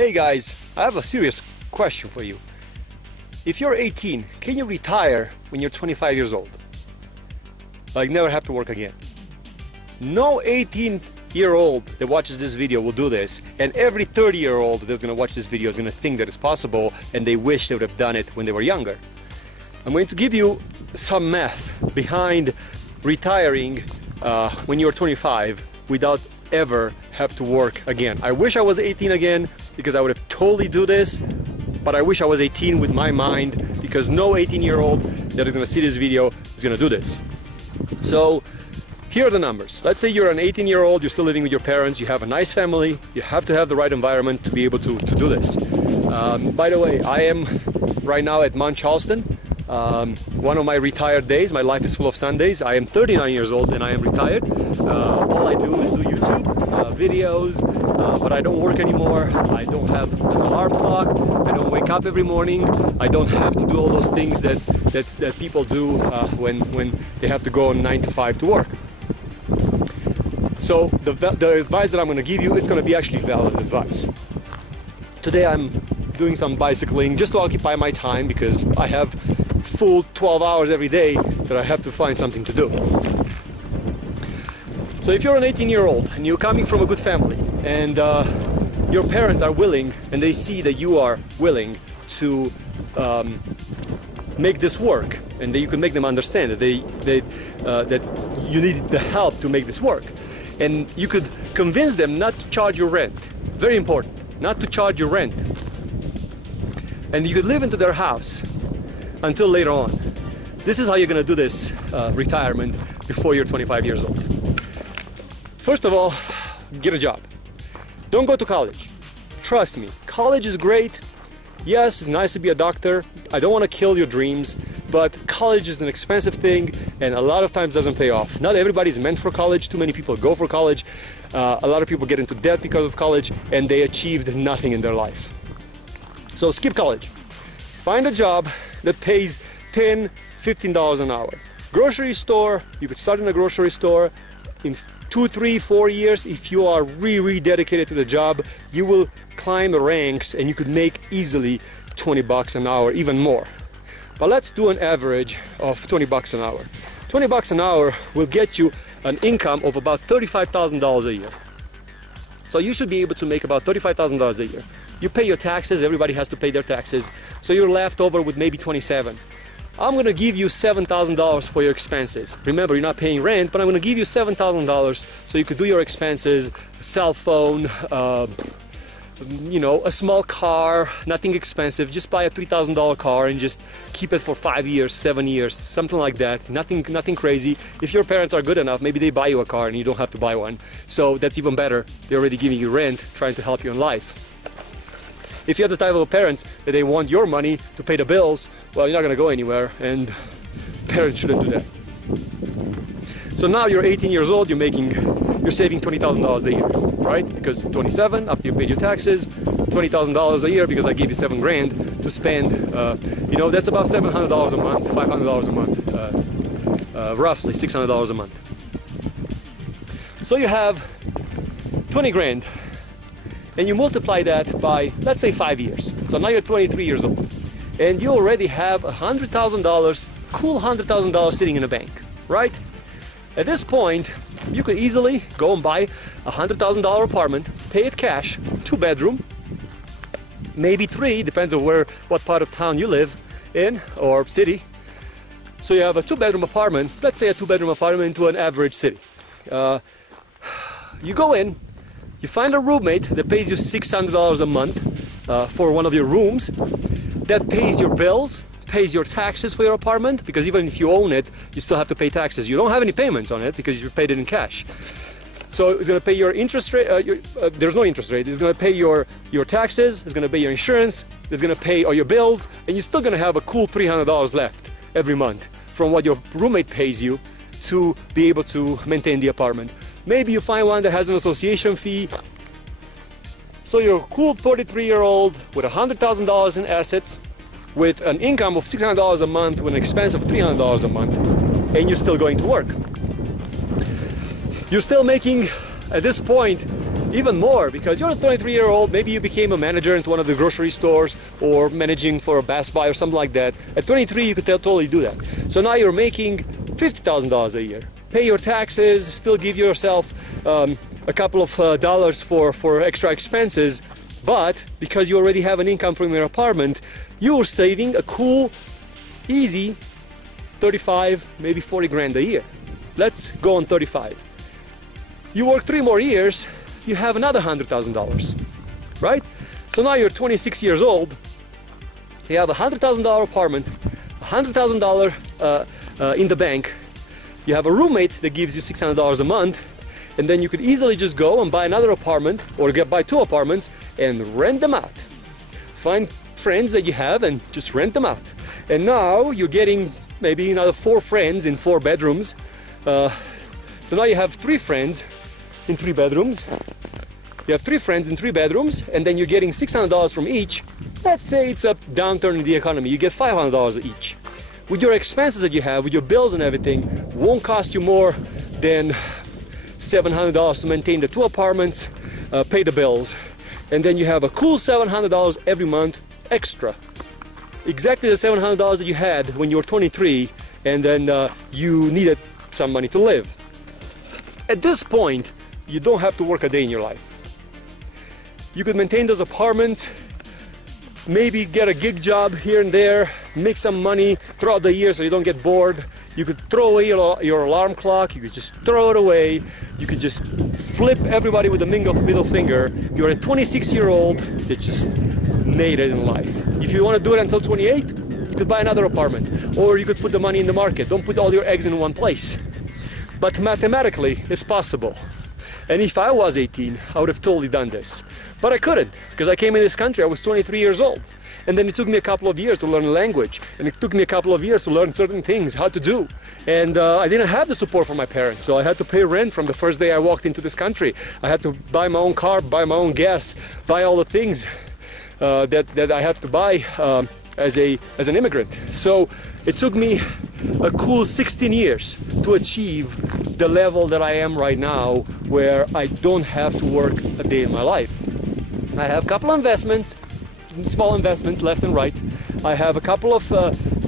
Hey guys, I have a serious question for you. If you're 18, can you retire when you're 25 years old? Like never have to work again? No 18-year-old that watches this video will do this, and every 30-year-old that's gonna watch this video is gonna think that it's possible and they wish they would have done it when they were younger. I'm going to give you some math behind retiring when you're 25 without ever have to work again. I wish I was 18 again because I would have totally do this, but I wish I was 18 with my mind because no 18-year-old that is going to see this video is going to do this. So here are the numbers. Let's say you're an 18-year-old, you're still living with your parents, you have a nice family, you have to have the right environment to be able to do this. By the way, I am right now at Mount Charleston. One of my retired days. My life is full of Sundays. I am 39 years old and I am retired. All I do is do YouTube videos, but I don't work anymore. I don't have an alarm clock. I don't wake up every morning. I don't have to do all those things that people do when they have to go 9 to 5 to work. So the advice that I'm going to give you, it's going to be actually valid advice. Today I'm doing some bicycling just to occupy my time because I have full 12 hours every day that I have to find something to do. So if you're an 18-year-old and you're coming from a good family and your parents are willing and they see that you are willing to make this work and that you can make them understand that that you need the help to make this work, and you could convince them not to charge your rent, very important, not to charge your rent, and you could live into their house until later on. This is how you're going to do this retirement before you're 25 years old. First of all, get a job. Don't go to college. Trust me, college is great. Yes, it's nice to be a doctor. I don't want to kill your dreams, but college is an expensive thing and a lot of times doesn't pay off. Not everybody is meant for college. Too many people go for college. A lot of people get into debt because of college and they achieved nothing in their life. So skip college. Find a job that pays $10, $15 an hour. Grocery store, you could start in a grocery store. In 2, 3, 4 years, if you are really dedicated to the job, you will climb the ranks and you could make easily 20 bucks an hour, even more. But let's do an average of 20 bucks an hour. 20 bucks an hour will get you an income of about $35,000 a year. So you should be able to make about $35,000 a year. You pay your taxes, everybody has to pay their taxes, so you're left over with maybe 27. I'm gonna give you $7,000 for your expenses. Remember, you're not paying rent, but I'm gonna give you $7,000 so you could do your expenses, cell phone, you know, a small car, nothing expensive. Just buy a $3,000 car and just keep it for 5 years, 7 years, something like that. Nothing crazy. If your parents are good enough, maybe they buy you a car and you don't have to buy one. So that's even better. They're already giving you rent, trying to help you in life. If you have the type of parents that they want your money to pay the bills, well, you're not going to go anywhere, and parents shouldn't do that. So now you're 18 years old, you're saving $20,000 a year, right? Because 27, after you paid your taxes, $20,000 a year because I gave you $7,000 to spend. You know, that's about $700 a month, $500 a month, roughly $600 a month. So you have 20 grand. And you multiply that by, let's say, 5 years. So now you're 23 years old. And you already have $100,000, cool $100,000 sitting in a bank, right? At this point, you could easily go and buy a $100,000 apartment, pay it cash, 2-bedroom, maybe 3, depends on what part of town you live in, or city. So you have a 2-bedroom apartment, let's say a 2-bedroom apartment into an average city. You go in, you find a roommate that pays you $600 a month for one of your rooms, that pays your bills, pays your taxes for your apartment, because even if you own it, you still have to pay taxes. You don't have any payments on it because you paid it in cash. So it's going to pay your interest rate, there's no interest rate, it's going to pay your taxes, it's going to pay your insurance, it's going to pay all your bills, and you're still going to have a cool $300 left every month from what your roommate pays you to be able to maintain the apartment. Maybe you find one that has an association fee. So you're a cool 33-year-old with $100,000 in assets, with an income of $600 a month, with an expense of $300 a month, and you're still going to work. You're still making, at this point, even more, because you're a 23-year-old, maybe you became a manager into one of the grocery stores or managing for a Best Buy or something like that. At 23, you could totally do that. So now you're making $50,000 a year. Pay your taxes, still give yourself a couple of dollars for extra expenses, but because you already have an income from your apartment, you're saving a cool, easy 35, maybe 40 grand a year. Let's go on 35. You work 3 more years, you have another $100,000, right? So now you're 26 years old, you have a $100,000 apartment, $100,000 in the bank, you have a roommate that gives you $600 a month, and then you could easily just go and buy another apartment or buy 2 apartments and rent them out. Find friends that you have and just rent them out. And now you're getting maybe another 4 friends in 4 bedrooms. So now you have 3 friends in 3 bedrooms. You have 3 friends in 3 bedrooms, and then you're getting $600 from each. Let's say it's a downturn in the economy. You get $500 each. With your expenses that you have, with your bills and everything, won't cost you more than $700 to maintain the 2 apartments, pay the bills, and then you have a cool $700 every month extra. Exactly the $700 that you had when you were 23, and then you needed some money to live. At this point, you don't have to work a day in your life. You could maintain those apartments, maybe get a gig job here and there, make some money throughout the year so you don't get bored. You could throw away your alarm clock, you could just throw it away, you could just flip everybody with a middle finger. You're a 26-year-old that just made it in life. If you want to do it until 28, you could buy another apartment, or you could put the money in the market. Don't put all your eggs in one place. But mathematically, it's possible. And if I was 18, I would have totally done this. But I couldn't, because I came in this country, I was 23 years old. And then it took me a couple of years to learn language. And it took me a couple of years to learn certain things, how to do. And I didn't have the support from my parents, so I had to pay rent from the first day I walked into this country. I had to buy my own car, buy my own gas, buy all the things that I have to buy as an immigrant. So it took me a cool 16 years to achieve the level that I am right now, where I don't have to work a day in my life. I have a couple of investments, small investments left and right. I have a couple of,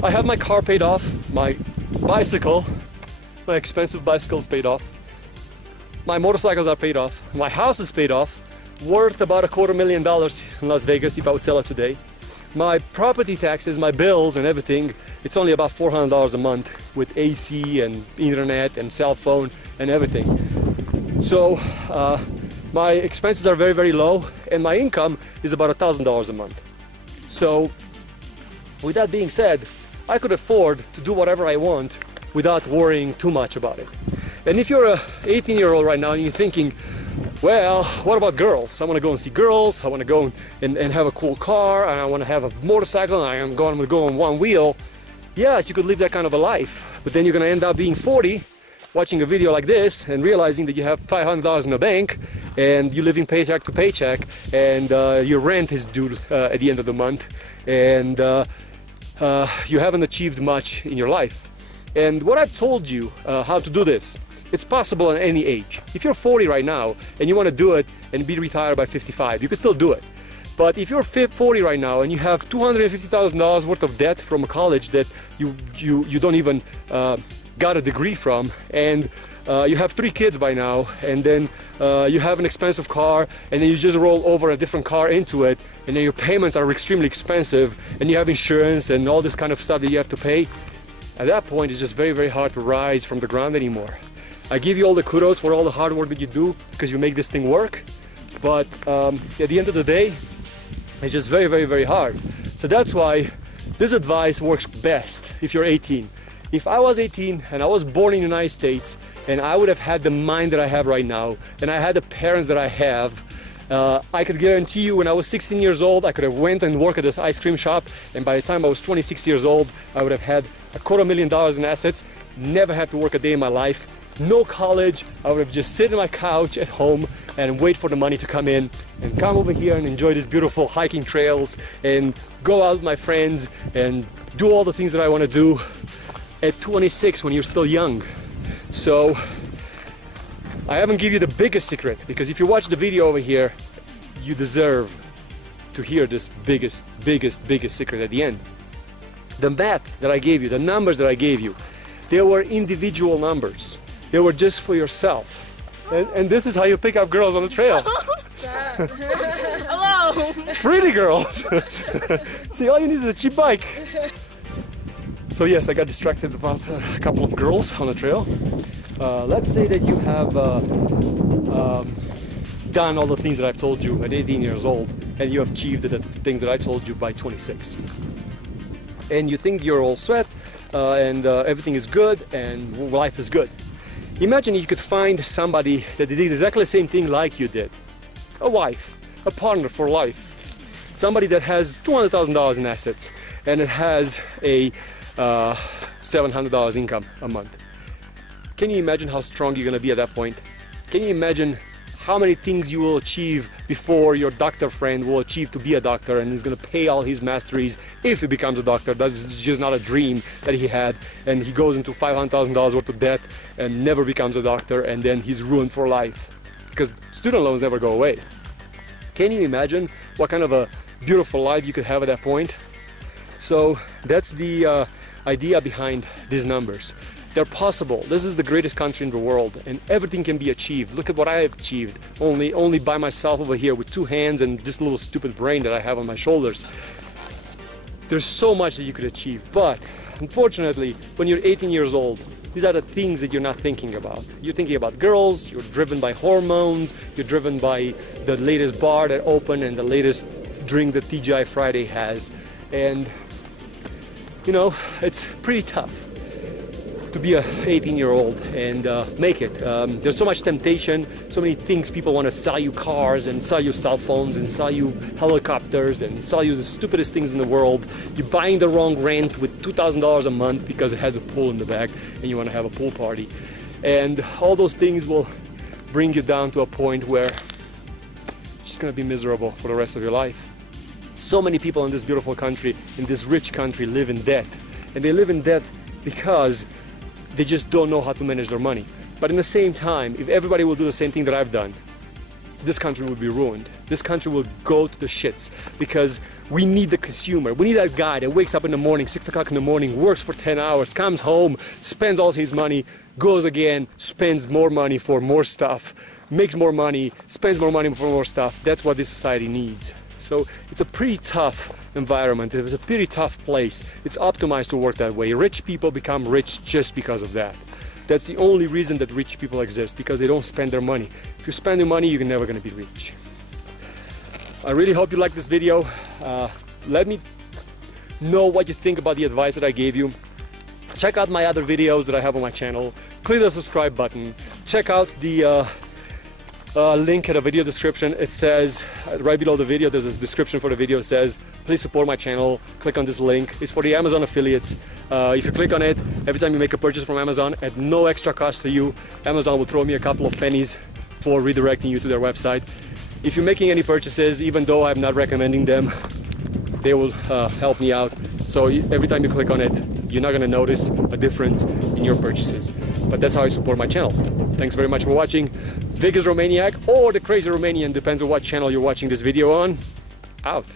I have my car paid off, my bicycle, my expensive bicycle is paid off, my motorcycles are paid off, my house is paid off, worth about $250,000 in Las Vegas if I would sell it today. My property taxes, my bills and everything, it's only about $400 a month with AC and internet and cell phone and everything. So my expenses are very, very low, and my income is about $1,000 a month. So with that being said, I could afford to do whatever I want without worrying too much about it. And if you're a 18-year-old right now and you're thinking, well, what about girls? I want to go and see girls, I want to go and have a cool car, and I want to have a motorcycle, and I'm going to go on one wheel. Yes, you could live that kind of a life, but then you're going to end up being 40, watching a video like this and realizing that you have $500 in the bank and you're living paycheck to paycheck, and your rent is due at the end of the month, and you haven't achieved much in your life. And what I've told you how to do this, it's possible at any age. If you're 40 right now and you want to do it and be retired by 55, you can still do it. But if you're 40 right now and you have $250,000 worth of debt from a college that you don't even got a degree from, and you have 3 kids by now, and then you have an expensive car, and then you just roll over a different car into it, and then your payments are extremely expensive, and you have insurance and all this kind of stuff that you have to pay, at that point it's just very, very hard to rise from the ground anymore. I give you all the kudos for all the hard work that you do, because you make this thing work, but at the end of the day, it's just very, very, very hard. So that's why this advice works best if you're 18. If I was 18 and I was born in the United States, and I would have had the mind that I have right now, and I had the parents that I have, I could guarantee you when I was 16 years old, I could have went and worked at this ice cream shop, and by the time I was 26 years old, I would have had $250,000 in assets, never had to work a day in my life, no college. I would have just sit on my couch at home and wait for the money to come in, and come over here and enjoy these beautiful hiking trails and go out with my friends and do all the things that I want to do at 26 when you're still young. So I haven't given you the biggest secret, because if you watch the video over here, you deserve to hear this biggest secret at the end. The math that I gave you, the numbers that I gave you, they were individual numbers. They were just for yourself. And this is how you pick up girls on the trail. Hello! Pretty girls! See, all you need is a cheap bike. So yes, I got distracted about a couple of girls on the trail. Let's say that you have done all the things that I've told you at 18 years old, and you have achieved the things that I told you by 26. And you think you're all set, and everything is good, and life is good. Imagine you could find somebody that did exactly the same thing like you did. A wife, a partner for life. Somebody that has $200,000 in assets, and it has a $700 income a month. Can you imagine how strong you're going to be at that point? Can you imagine how many things you will achieve before your doctor friend will achieve to be a doctor, and he's going to pay all his masteries if he becomes a doctor? That's just not a dream that he had, and he goes into $500,000 worth of debt and never becomes a doctor, and then he's ruined for life because student loans never go away. Can you imagine what kind of a beautiful life you could have at that point? So that's the idea behind these numbers. They're possible. This is the greatest country in the world, and everything can be achieved. Look at what I have achieved, only by myself over here with 2 hands and this little stupid brain that I have on my shoulders. There's so much that you could achieve, but unfortunately, when you're 18 years old, these are the things that you're not thinking about. You're thinking about girls, you're driven by hormones, you're driven by the latest bar that opened and the latest drink that TGI Friday has. And, you know, it's pretty tough to be a 18-year-old and make it. There's so much temptation, so many things. People want to sell you cars and sell you cell phones and sell you helicopters and sell you the stupidest things in the world. You're buying the wrong rent with $2,000 a month because it has a pool in the back and you want to have a pool party. And all those things will bring you down to a point where you're just going to be miserable for the rest of your life. So many people in this beautiful country, in this rich country, live in debt. And they live in debt because they just don't know how to manage their money. But in the same time, if everybody will do the same thing that I've done, this country will be ruined. This country will go to the shits because we need the consumer. We need that guy that wakes up in the morning, 6 o'clock in the morning, works for 10 hours, comes home, spends all his money, goes again, spends more money for more stuff, makes more money, spends more money for more stuff. That's what this society needs. So it's a pretty tough environment. It's a pretty tough place. It's optimized to work that way. Rich people become rich just because of that. That's the only reason that rich people exist, because they don't spend their money. If you spend your money, you're never going to be rich. I really hope you like this video. Let me know what you think about the advice that I gave you. Check out my other videos that I have on my channel. Click the subscribe button. Check out the link in the video description. It says right below the video, there's a description for the video. It says please support my channel. Click on this link. It's for the Amazon affiliates. If you click on it, every time you make a purchase from Amazon at no extra cost to you, Amazon will throw me a couple of pennies for redirecting you to their website. If you're making any purchases, even though I'm not recommending them, they will help me out. So every time you click on it, you're not going to notice a difference in your purchases. But that's how I support my channel. Thanks very much for watching. Vegas Romaniac or the Crazy Romanian, depends on what channel you're watching this video on. Out.